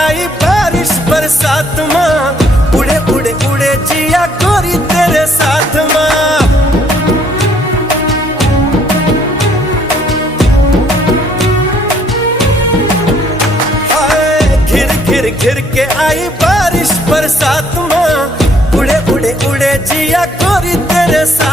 आई बारिश बरसात माँ, उड़े उड़े उड़े जिया गोरी तेरे साथ माँ। हाय घिर घिर घिर के आई बारिश बरसात माँ, उड़े उड़े उड़े जिया गोरी तेरे साथ।